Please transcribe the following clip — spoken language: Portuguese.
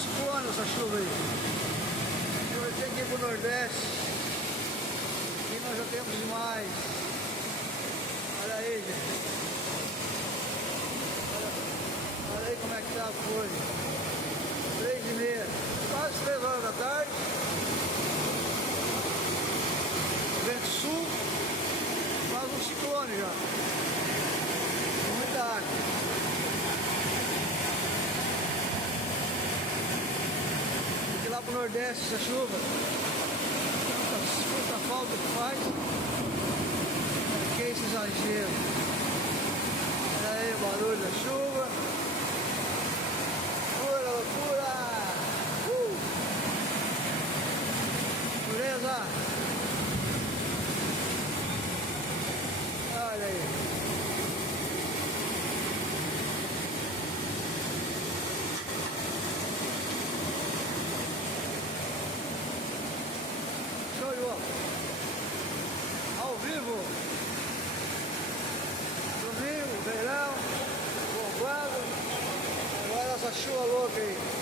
ciclone essa chuva aí. Hoje tem que ir pro Nordeste. E nós já temos demais. Olha aí, gente. Olha aí como é que tá a folha. 3h30, quase 3 horas da tarde. Vento sul, quase um ciclone já. Muita água. Tem que ir lá pro Nordeste essa chuva. Tanta falta que faz. Que esse exagero. Olha aí o barulho da chuva. Pura loucura! Beleza? Olha aí. Show de bola. Ao vivo. Domingo, verão, bombado. Agora essa chuva louca aí.